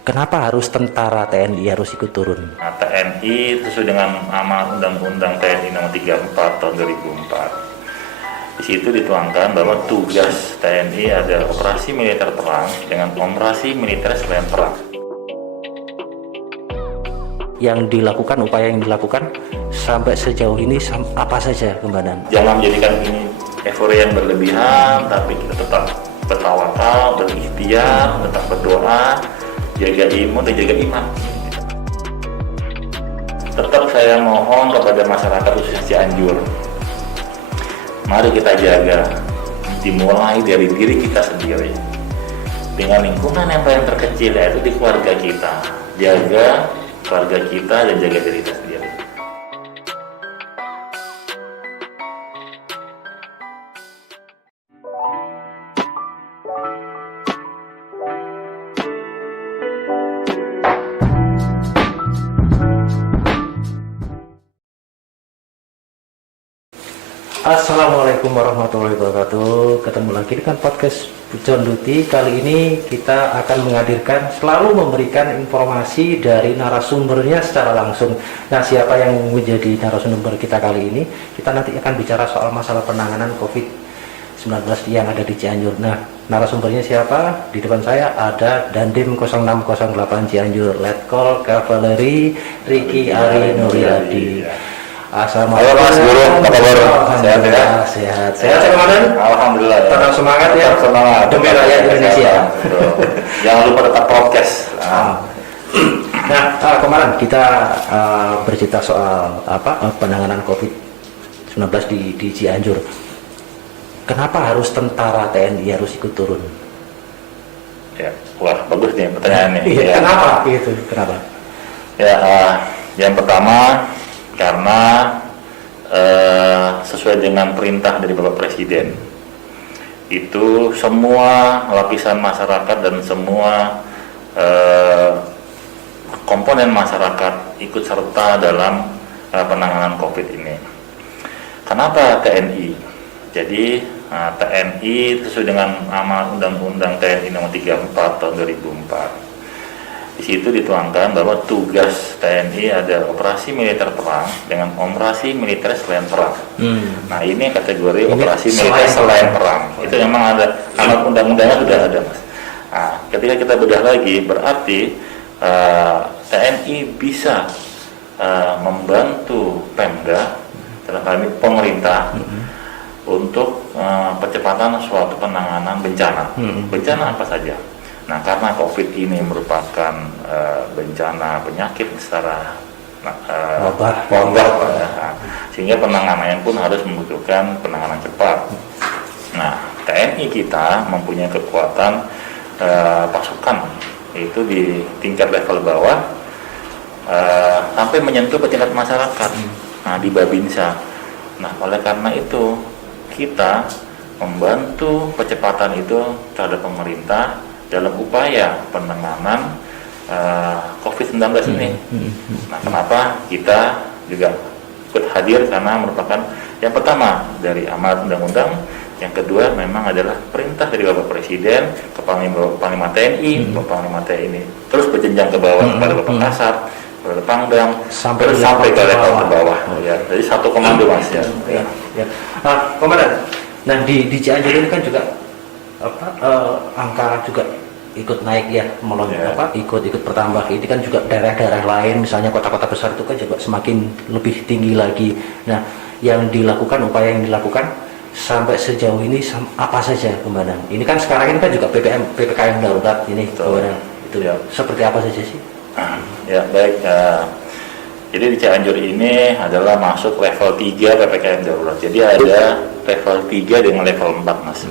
Kenapa harus tentara TNI harus ikut turun? Nah, TNI sesuai dengan amanat Undang-Undang TNI Nomor 34 Tahun 2004. Di situ dituangkan bahwa tugas TNI adalah operasi militer perang dengan operasi militer selain perang. Yang dilakukan, upaya yang dilakukan sampai sejauh ini apa saja, Komandan? Jangan menjadikan ini euforia yang berlebihan, tapi kita tetap bertawakal, berikhtiar, tetap berdoa, jaga imun dan jaga iman. Tetap saya mohon kepada masyarakat khususnya Cianjur, mari kita jaga, dimulai dari diri kita sendiri dengan lingkungan yang paling terkecil, yaitu di keluarga kita. Jaga keluarga kita dan jaga diri kita sendiri. Assalamualaikum warahmatullahi wabarakatuh. Ketemu lagi dengan podcast John Duty. Kali ini kita akan menghadirkan, selalu memberikan informasi dari narasumbernya secara langsung. Nah, siapa yang menjadi narasumber kita kali ini? Kita nanti akan bicara soal masalah penanganan COVID-19 yang ada di Cianjur. Nah, narasumbernya siapa? Di depan saya ada Dandim 0608 Cianjur, Letkol Kavaleri Riki Ari Nuryadi. Halo Mas Guru, apa kabar? Sehat ya? Sehat. Sehat Komandan? Alhamdulillah ya. Tetap semangat ya. Tetap semangat. Demi rakyat Indonesia. Jangan lupa tetap prokes. Nah, Komandan, kita bercerita soal penanganan COVID-19 di Cianjur. Kenapa harus tentara TNI harus ikut turun? Ya, wah bagus nih pertanyaannya. Iya, Ya. kenapa? Gitu, kenapa? Ya, yang pertama karena sesuai dengan perintah dari Bapak Presiden, itu semua lapisan masyarakat dan semua komponen masyarakat ikut serta dalam penanganan COVID ini. Kenapa TNI? Jadi TNI sesuai dengan amanat Undang-Undang TNI Nomor 34 Tahun 2004. Di situ dituangkan bahwa tugas TNI adalah operasi militer perang dengan operasi militer selain perang. Nah, ini kategori ini operasi militer selain perang. Itu memang ada, amanat undang-undangnya sudah ada, Mas. Nah, ketika kita bedah lagi, berarti TNI bisa membantu Pemda, dalam hal ini pemerintah, untuk percepatan suatu penanganan bencana. Bencana apa saja? Nah, karena COVID ini merupakan bencana penyakit secara wabah, sehingga penanganannya pun harus membutuhkan penanganan cepat. Nah, TNI kita mempunyai kekuatan pasukan, itu di tingkat level bawah sampai menyentuh tingkat masyarakat. Nah, di Babinsa. Nah, oleh karena itu kita membantu percepatan itu terhadap pemerintah dalam upaya penanganan COVID-19 ini. Nah, kenapa kita juga ikut hadir? Karena merupakan yang pertama dari amanat undang-undang, yang kedua memang adalah perintah dari Bapak Presiden ke Panglima TNI, Panglima TNI terus berjenjang ke bawah kepada Bapak Kasat, kepada Pangdam, sampai ke level ke bawah. Ya, jadi satu komando, Mas ya. Komandan, nah di Cianjur ini kan juga angka juga ikut naik ya, ikut bertambah. Ini kan juga daerah-daerah lain, misalnya kota-kota besar itu kan juga semakin lebih tinggi lagi. Nah, yang dilakukan, upaya yang dilakukan sampai sejauh ini apa saja, Komandan? Ini kan sekarang ini kan juga PPKM darurat ini, Komandan. Itu ya. Seperti apa saja sih? Ya, baik. Jadi di Cianjur ini adalah masuk level 3 PPKM darurat. Jadi ada level 3 dengan level 4, Mas.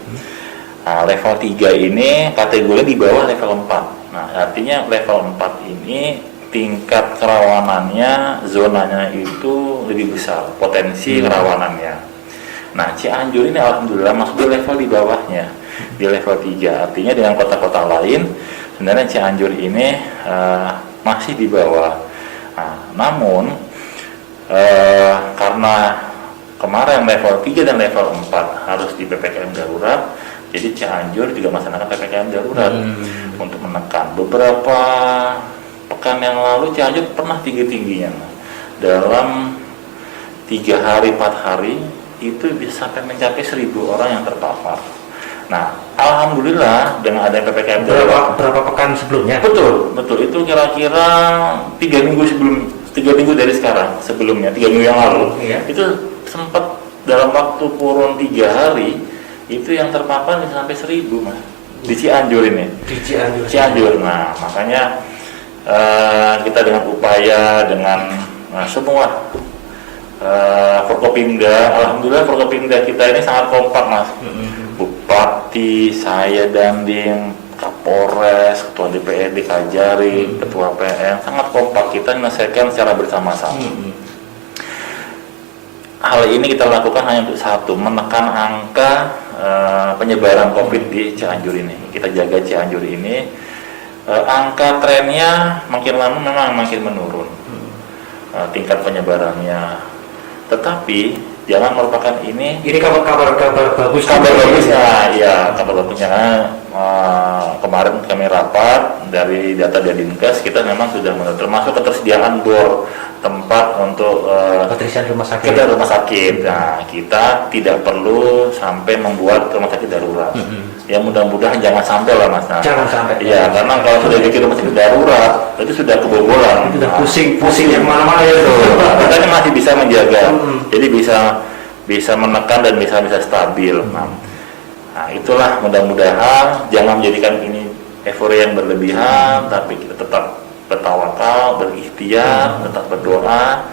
Nah, level 3 ini kategori di bawah level 4. Nah, artinya level 4 ini tingkat kerawanannya, zonanya itu lebih besar, potensi kerawanannya. Nah, Cianjur ini alhamdulillah masuk di level di bawahnya, di level 3. Artinya dengan kota-kota lain, sebenarnya Cianjur ini masih di bawah. Nah, namun karena kemarin level 3 dan level 4 harus di PPKM darurat, Jadi Cianjur juga melaksanakan PPKM darurat untuk menekan. Beberapa pekan yang lalu Cianjur pernah tinggi-tingginya, Mas. Dalam 3 hari 4 hari itu bisa sampai mencapai 1.000 orang yang terpapar. Nah, alhamdulillah dengan adanya PPKM darurat. Berapa pekan sebelumnya? Betul. Itu kira-kira 3 minggu dari sekarang, sebelumnya 3 minggu yang lalu. Itu sempat dalam waktu kurun 3 hari itu yang terpapar bisa sampai 1.000, Mas, di Cianjur ini. Di Cianjur. Nah, makanya kita dengan upaya dengan semua Forkopimda, alhamdulillah Forkopimda kita ini sangat kompak, Mas. Bupati, saya Dandim, Kapolres, Ketua DPRD Kajari, Ketua PN, sangat kompak kita menyelesaikan secara bersama-sama. Hal ini kita lakukan hanya untuk satu, menekan angka penyebaran COVID di Cianjur ini. Kita jaga Cianjur ini. Angka trennya makin lama memang makin menurun, tingkat penyebarannya. Tetapi jangan merupakan ini kabar bagus. Kabar bagusnya, ya kabar bagusnya. Kemarin kami rapat dari data dari Dinkes, kita memang sudah termasuk ketersediaan bor tempat untuk keterisian rumah sakit. Nah, kita tidak perlu sampai membuat rumah sakit darurat. Ya mudah-mudahan jangan sampai lah, Mas. Nah, jangan sampai. Ya, karena kalau sudah bikin rumah sakit darurat itu sudah kebobolan. Itu sudah pusing yang mana-mana itu. Kita ini masih bisa menjaga. Jadi bisa menekan dan bisa stabil. Nah, itulah mudah-mudahan jangan menjadikan ini euforia yang berlebihan, tapi kita tetap bertawakal, berikhtiar, tetap berdoa,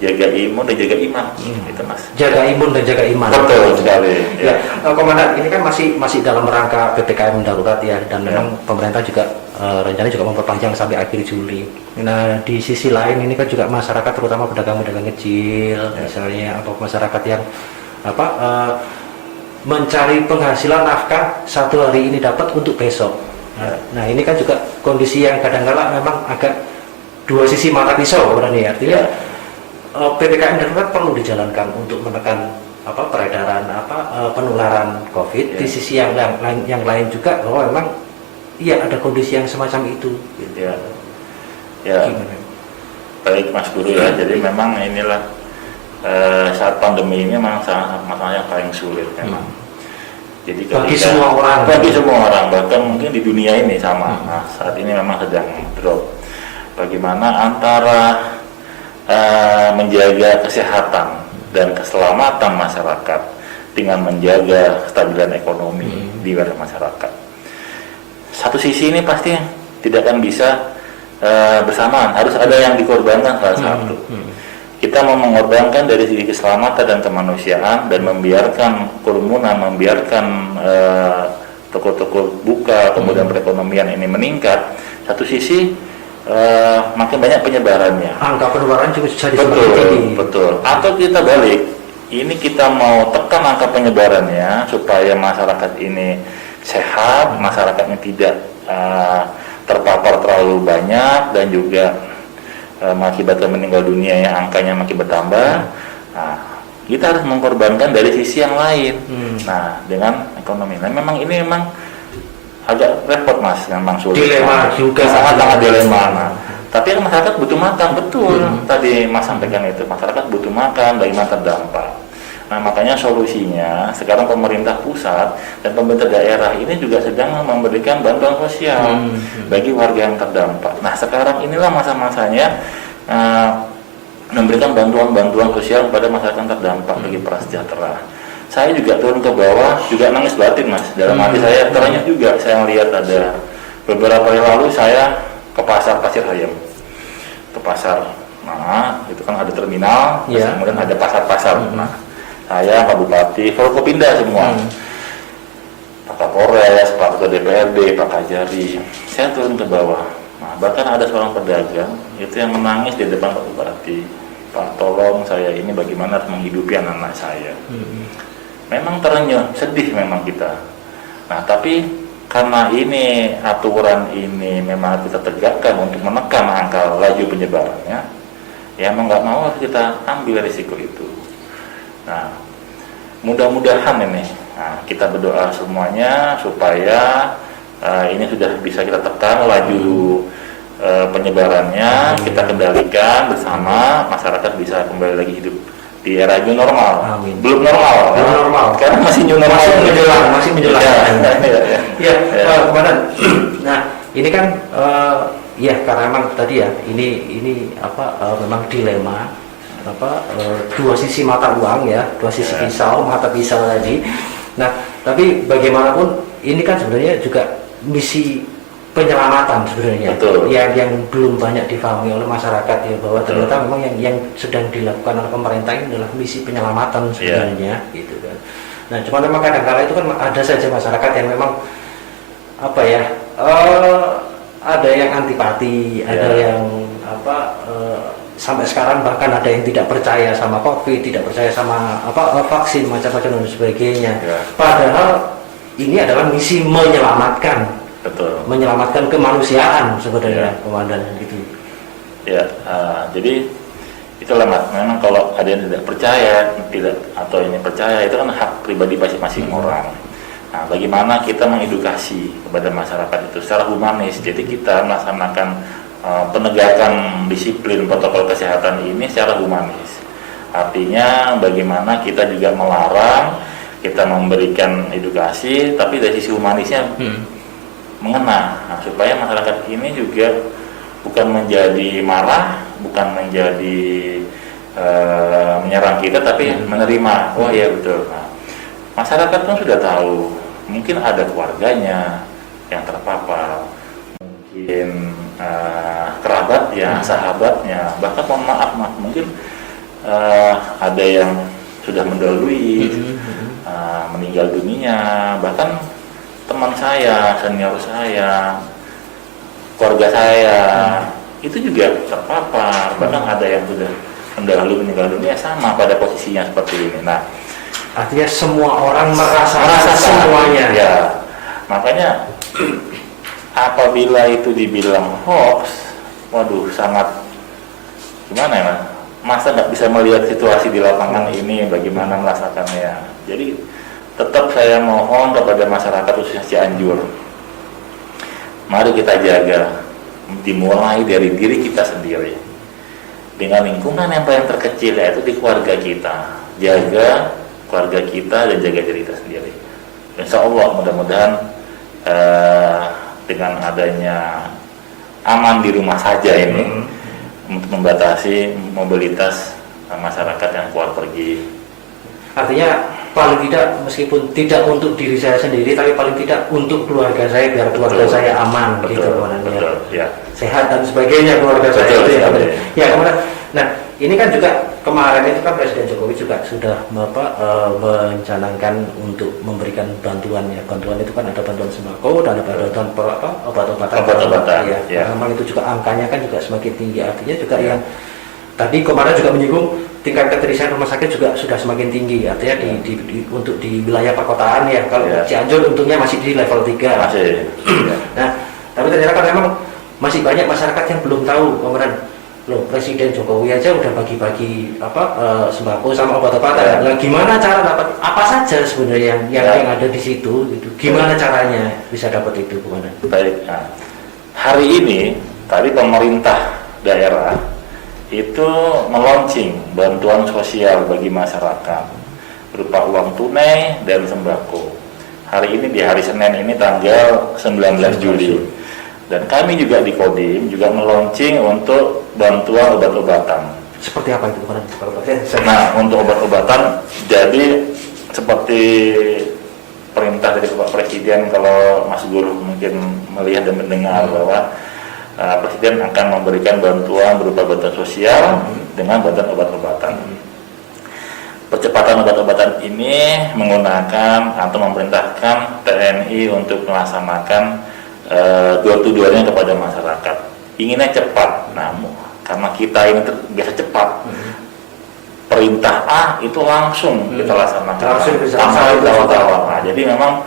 jaga imun dan jaga iman. Itu, Mas. Jaga imun dan jaga iman. Betul sekali. Ya, Komandan, ini kan masih dalam rangka PPKM darurat ya, dan memang pemerintah juga rencananya juga memperpanjang sampai akhir Juli. Nah, di sisi lain ini kan juga masyarakat, terutama pedagang-pedagang kecil, misalnya, atau masyarakat yang mencari penghasilan nafkah satu hari ini dapat untuk besok. Nah, ini kan juga kondisi yang kadang-kala memang agak dua sisi mata pisau, berarti artinya PPKM darurat perlu dijalankan untuk menekan peredaran penularan COVID. Di sisi yang lain juga bahwa memang ada kondisi yang semacam itu. Ya. Baik, Mas Guru ya. Jadi memang inilah saat pandemi ini memang masalah yang paling sulit memang. Jadi bagi semua orang, bahkan mungkin di dunia ini sama. Nah, saat ini memang sedang drop. Bagaimana antara menjaga kesehatan dan keselamatan masyarakat dengan menjaga kestabilan ekonomi di wilayah masyarakat. Satu sisi ini pasti tidak akan bisa bersamaan, harus ada yang dikorbankan salah satu. Kita mau mengorbankan dari segi keselamatan dan kemanusiaan dan membiarkan kerumunan, membiarkan toko-toko buka, kemudian perekonomian ini meningkat. Satu sisi makin banyak penyebarannya. Angka penularan juga jadi semakin tinggi. Betul. Atau kita balik, ini kita mau tekan angka penyebarannya supaya masyarakat ini sehat, masyarakatnya tidak terpapar terlalu banyak dan juga mengakibatkan meninggal dunia yang angkanya makin bertambah. Nah, kita harus mengorbankan dari sisi yang lain. Nah, dengan ekonomi. Nah, memang ini memang agak repot, Mas, memang sulit. Dilema juga. Sangat dilema. Nah, tapi kan masyarakat butuh makan, betul. Tadi Mas sampaikan itu, masyarakat butuh makan, bagaimana terdampak. Nah, makanya solusinya sekarang pemerintah pusat dan pemerintah daerah ini juga sedang memberikan bantuan sosial bagi warga yang terdampak. Nah, sekarang inilah masa-masanya memberikan bantuan-bantuan sosial kepada masyarakat yang terdampak bagi prasejahtera. Saya juga turun ke bawah, juga nangis batin, Mas. Dalam hati saya ternyata juga saya melihat ada beberapa hari lalu saya ke pasar Pasir Hayam, ke pasar. Nah, itu kan ada terminal, kemudian ada pasar-pasar. Nah, saya, Pak Bupati, Forkopimda semua, Pak Kapolres, Pak Ketua DPRD, Pak Kajari, saya turun ke bawah. Nah, bahkan ada seorang pedagang itu yang menangis di depan Pak Bupati. Pak, tolong saya ini bagaimana harus menghidupi anak-anak saya. Memang terenyuh, sedih memang kita. Nah, tapi karena ini aturan ini memang kita tegakkan untuk menekan angka laju penyebarannya, ya mau nggak mau harus kita ambil risiko itu. Nah, mudah-mudahan ini Nah, kita berdoa semuanya supaya ini sudah bisa kita tekan laju penyebarannya, kita kendalikan bersama, masyarakat bisa kembali lagi hidup di era new normal. Amin. Belum normal, Belum normal. karena masih new normal, Masih menjelang. Ya, Komandan. Nah, ini kan ya karena memang tadi ya ini memang dilema dua sisi mata uang ya, dua sisi pisau, mata pisau tadi. Nah, tapi bagaimanapun ini kan sebenarnya juga misi penyelamatan sebenarnya. Betul. yang belum banyak difahami oleh masyarakat ya, bahwa ternyata memang yang sedang dilakukan oleh pemerintah ini adalah misi penyelamatan sebenarnya gitu kan. Nah, cuma memang kadang-kala itu kan ada saja masyarakat yang memang ada yang antipati, ada yang sampai sekarang bahkan ada yang tidak percaya sama COVID, tidak percaya sama vaksin macam-macam dan sebagainya. Padahal ini adalah misi menyelamatkan. Betul. Menyelamatkan kemanusiaan sebenarnya, Komandan gitu. Ya, jadi itulah memang kalau ada yang tidak percaya, atau ini percaya, itu kan hak pribadi masing-masing orang. Nah, bagaimana kita mengedukasi kepada masyarakat itu secara humanis. Jadi kita melaksanakan penegakan disiplin protokol kesehatan ini secara humanis. Artinya bagaimana kita juga melarang, kita memberikan edukasi, tapi dari sisi humanisnya mengena, supaya masyarakat ini juga bukan menjadi marah, bukan menjadi menyerang kita, tapi menerima. Oh iya betul. Nah, masyarakat pun sudah tahu, mungkin ada keluarganya yang terpapar, mungkin kerabatnya, sahabatnya, bahkan mohon maaf, mungkin ada yang sudah mendahului, meninggal dunia, bahkan teman saya, senior saya, keluarga saya, itu juga terpapar. Bahkan ada yang sudah mendahului meninggal dunia sama pada posisinya seperti ini. Nah, artinya semua orang merasakan semuanya. Ya, makanya apabila itu dibilang hoax, waduh sangat gimana ya, masa nggak bisa melihat situasi di lapangan ini, bagaimana merasakannya. Jadi tetap saya mohon kepada masyarakat khususnya Cianjur, mari kita jaga, dimulai dari diri kita sendiri, dengan lingkungan yang paling terkecil, yaitu di keluarga kita. Jaga keluarga kita dan jaga diri kita sendiri. Insya Allah mudah-mudahan dengan adanya aman di rumah saja ini untuk membatasi mobilitas masyarakat yang keluar pergi. Artinya paling tidak, meskipun tidak untuk diri saya sendiri, tapi paling tidak untuk keluarga saya, biar keluarga saya aman. Betul, gitu betul, ya. Sehat dan sebagainya keluarga saya itu ya. Kemudian, nah ini kan juga kemarin itu kan Presiden Jokowi juga sudah mencanangkan untuk memberikan bantuan ya. Bantuan itu kan ada bantuan sembako dan ada bantuan obat-obatan. Ya. Memang itu juga angkanya kan juga semakin tinggi, artinya juga yang tadi kemarin juga menyinggung tingkat keterisian rumah sakit juga sudah semakin tinggi, artinya untuk di wilayah perkotaan ya. Kalau Cianjur untungnya masih di level 3. Masih. Nah, tapi ternyata kan memang masih banyak masyarakat yang belum tahu, kemudian loh, Presiden Jokowi aja udah bagi-bagi sembako sama obat-obatan. Nah, gimana cara dapat apa saja sebenarnya yang ada di situ gitu. Gimana caranya bisa dapat itu, Komandan? Baik. Nah, hari ini tadi pemerintah daerah itu meluncing bantuan sosial bagi masyarakat berupa uang tunai dan sembako. Hari ini di hari Senin ini tanggal 19 Juli. Dan kami juga di Kodim juga meluncing untuk bantuan obat-obatan. Seperti apa itu, Pak? Nah, untuk obat-obatan, jadi seperti perintah dari Bapak Presiden, kalau Mas Guru mungkin melihat dan mendengar bahwa Presiden akan memberikan bantuan berupa bantuan sosial dengan bantuan obat-obatan. Percepatan obat-obatan ini menggunakan atau memerintahkan TNI untuk melaksanakan door-to-door-nya kepada masyarakat. Inginnya cepat, namun karena kita ini biasa cepat, perintah A itu langsung kita laksanakan, langsung ditawar-tawar. Nah, jadi memang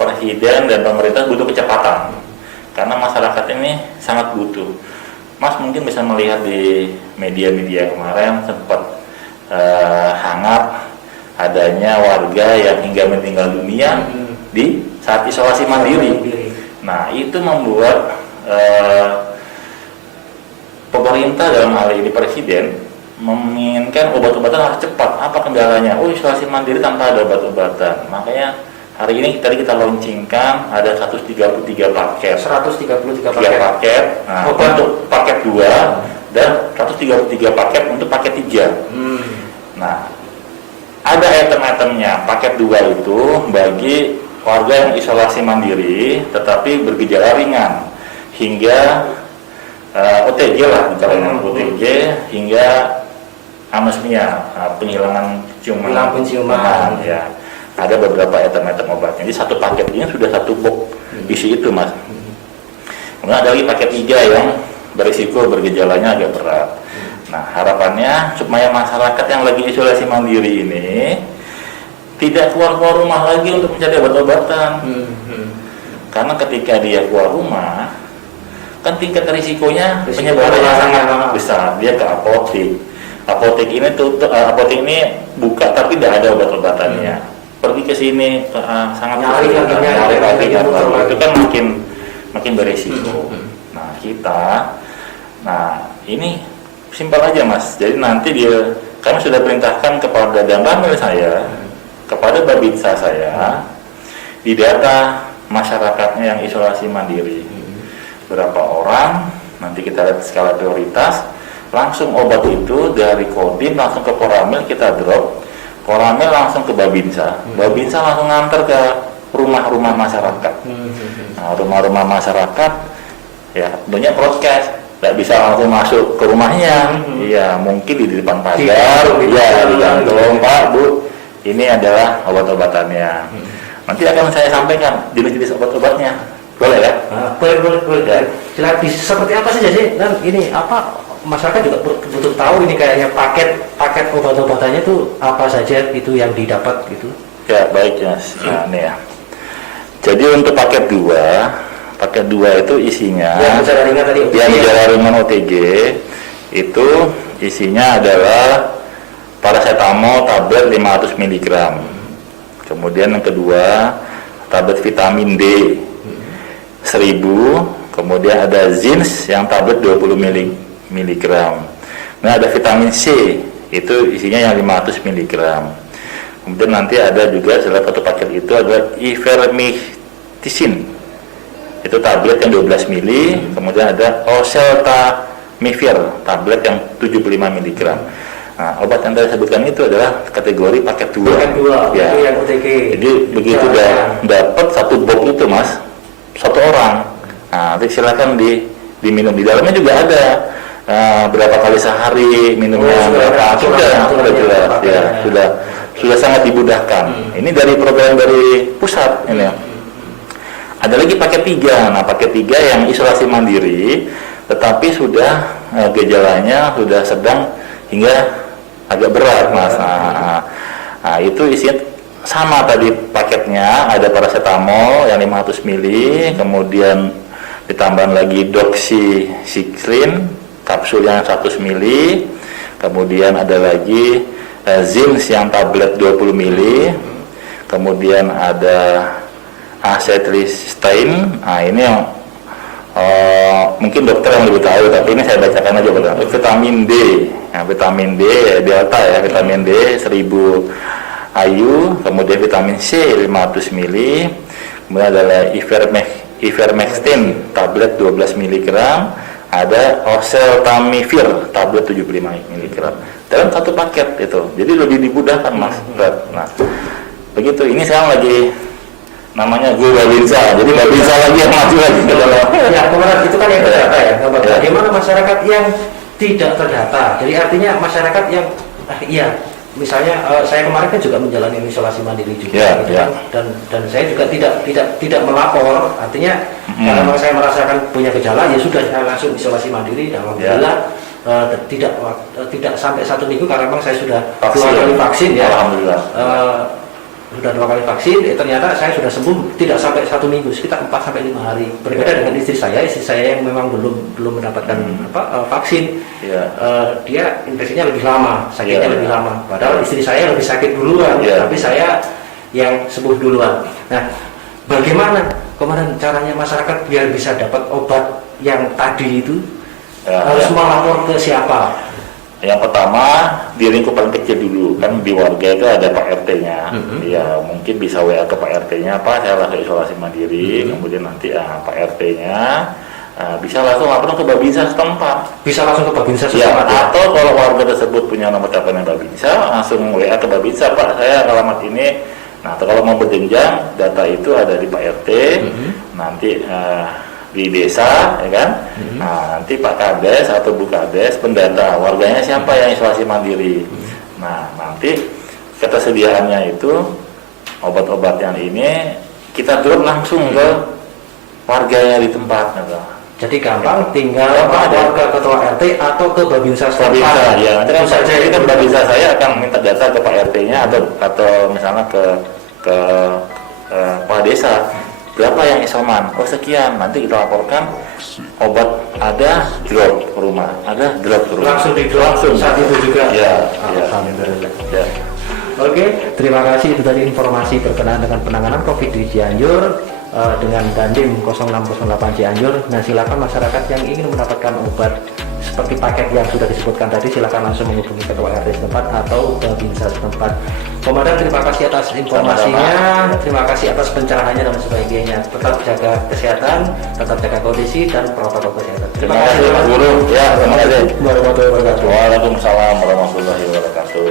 Presiden dan pemerintah butuh kecepatan, karena masyarakat ini sangat butuh. Mas mungkin bisa melihat di media-media kemarin sempat hangat adanya warga yang hingga meninggal dunia di saat isolasi mandiri. Nah, itu membuat pemerintah dalam hal ini Presiden menginginkan obat-obatan harus cepat. Apa kendalanya? Oh, isolasi mandiri tanpa ada obat-obatan. Makanya hari ini tadi kita launchingkan ada 133 paket. 133 paket. Nah, untuk paket 2 dan 133 paket untuk paket 3. Nah, ada item-itemnya. Paket 2 itu bagi warga yang isolasi mandiri tetapi bergejala ringan hingga OTG lah, bicaranya OTG hingga anosmia, penhilangan penciuman. Ya, ada beberapa item-item obatnya. Jadi satu paket ini sudah satu box isi itu, Mas. Kemudian ada lagi paket 3 yang berisiko bergejalanya agak berat. Nah, harapannya supaya masyarakat yang lagi isolasi mandiri ini tidak keluar rumah lagi untuk mencari obat-obatan. Karena ketika dia keluar rumah, kan tingkat risikonya penyebarannya sangat besar. Dia ke apotek. Apotek ini tutup, apotek ini buka tapi tidak ada obat-obatannya. Pergi ke sini sangat nyari lagi. Itu kan makin berisiko. Nah, ini simpel aja, Mas. Jadi nanti kami sudah perintahkan kepada Damramil saya, kepada Babinsa saya, di data masyarakatnya yang isolasi mandiri. Berapa orang, nanti kita lihat skala prioritas, langsung obat itu dari Kodim langsung ke Koramil kita drop, Koramil langsung ke Babinsa, Babinsa langsung nganter ke rumah-rumah masyarakat. Nah, rumah-rumah masyarakat, ya tentunya broadcast, tidak bisa langsung masuk ke rumahnya, ya mungkin di depan pagar, ya digantung, Pak, Bu, ini adalah obat-obatannya. Nanti akan saya sampaikan jenis-jenis obat-obatnya. Boleh ya? Boleh. Ya. Seperti apa saja sih? Dan ini apa masyarakat juga butuh tahu ini kayaknya paket obat-obatannya itu apa saja itu yang didapat gitu. Ya, baik ya. Nah, ini ya. Jadi untuk paket 2 itu isinya yang gejala ringan tadi OTG. Yang gejala ringan OTG itu isinya adalah paracetamol tablet 500 mg. Kemudian yang kedua, tablet vitamin D 1000, kemudian ada zinc yang tablet 20 mg. Nah, ada vitamin C, itu isinya yang 500 mg. Kemudian nanti ada juga salah satu paket itu ada ivermectin. Itu tablet yang 12 ml, kemudian ada oseltamivir, tablet yang 75 mg. Nah, obat yang tadi sebutkan itu adalah kategori paket 2. Paket 2, ya. Itu yang OTG. Jadi begitu dapat satu box itu, Mas, satu orang. Nah, nanti silakan diminum. Di dalamnya juga ada berapa kali sehari minumnya, berapa sudah jelas ya, sudah sangat dimudahkan. Ini dari program dari pusat ini ya. Ada lagi paket 3. Nah, paket 3 yang isolasi mandiri tetapi sudah gejalanya sudah sedang hingga agak berat, Mas. Nah, itu isinya sama tadi paketnya, ada paracetamol yang 500 ml, kemudian ditambah lagi doxycycline kapsul yang 100 ml, kemudian ada lagi zinc yang tablet 20 ml, kemudian ada acetylcysteine. Nah, ini yang mungkin dokter yang lebih tahu, tapi ini saya bacakan aja. Vitamin D, nah, vitamin D delta ya, vitamin D 1000 IU, kemudian vitamin C 500 ml, kemudian adalah ivermectin tablet 12 mg, ada oseltamivir tablet 75 mg dalam satu paket itu. Jadi lebih dimudahkan, Mas. Nah, begitu. Ini sekarang lagi namanya gue Babinsa, jadi Babinsa lagi yang maju lagi ke dalam. Ya, kemarin itu kan yang terdata ya. Bagaimana masyarakat yang tidak terdata? Jadi artinya masyarakat yang misalnya saya kemarin kan juga menjalani isolasi mandiri juga, gitu. Dan saya juga tidak melapor. Artinya kalau saya merasakan punya gejala, ya sudah saya langsung isolasi mandiri. Dan alhamdulillah tidak sampai 1 minggu karena memang saya sudah 2 kali vaksin ya. Alhamdulillah. sudah 2 kali vaksin, ternyata saya sudah sembuh tidak sampai 1 minggu, sekitar 4 sampai 5 hari. Berbeda dengan istri saya yang memang belum mendapatkan vaksin, dia infeksinya lebih lama, sakitnya lebih lama. Padahal istri saya lebih sakit duluan, tapi saya yang sembuh duluan. Nah, bagaimana kemarin caranya masyarakat biar bisa dapat obat yang tadi itu? Harus melapor ke siapa? Yang pertama di lingkupan kecil dulu, kan di warga itu ada Pak RT-nya, ya mungkin bisa WA ke Pak RT-nya, Pak saya langsung isolasi mandiri, kemudian nanti Pak RT-nya bisa langsung lapor ke Babinsa setempat. Bisa langsung ke Babinsa setempat ya? Atau kalau warga tersebut punya nomor teleponnya Babinsa, langsung WA ke Babinsa, Pak saya alamat ini. Nah kalau mau berjenjang, data itu ada di Pak RT, nanti di desa, ya kan? Nah, nanti Pak Kades atau Bu Kades pendata warganya siapa yang isolasi mandiri. Nah, nanti ketersediaannya itu obat-obat yang ini kita drop langsung ke warganya di tempat. Gitu. Jadi gampang, tinggal warga ketua RT atau ke Babinsa setempat. Ya, nanti kan saja itu Babinsa saya akan minta data ke Pak RT-nya atau misalnya ke Pak Desa. Berapa yang isoman? Oh sekian, nanti kita laporkan obat ada drop ke rumah, langsung di drop saat itu juga. Ya. Oke, terima kasih, itu tadi informasi berkenaan dengan penanganan COVID di Cianjur dengan Dandim 0608 Cianjur. Nah silakan masyarakat yang ingin mendapatkan obat seperti paket yang sudah disebutkan tadi, silakan langsung menghubungi ketua RT setempat atau Babinsa setempat. Komandan, terima kasih atas informasinya, terima kasih atas pencerahannya dan sebagainya. Tetap jaga kesehatan, tetap jaga kondisi dan protokol kesehatan. Terima kasih Mas Guru. Ya, terima kasih. Warahmatullahi wabarakatuh. Waalaikumsalam warahmatullahi wabarakatuh.